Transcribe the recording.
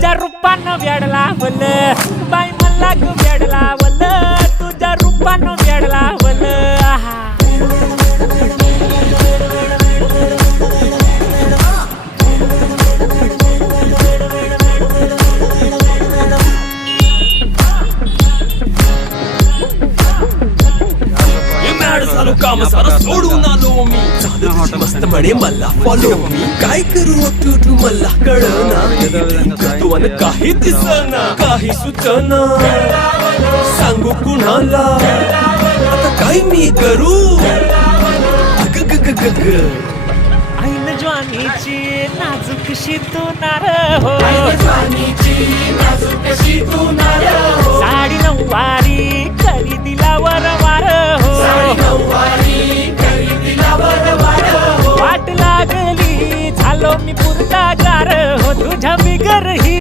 तुझ्या रूपानं वेड लावलं बाई मला ग वेड लावलं तुझ्या रूपानं वेड लावलं झालो काम सारा सोडून आलो मी चालत मस्त म्हणे मला फॉलो मी काय करू तू मला कळना करतो आणि काही दिसना काही सुचना सांगू कुणाला आता काय मी करू ऐन ज्वानीची नाजूकशी तू नार हो साडी नऊवारी करी दिला वरवार हो वाट लागली झालो मी पुरता गार हो तुझ्या बिगर ही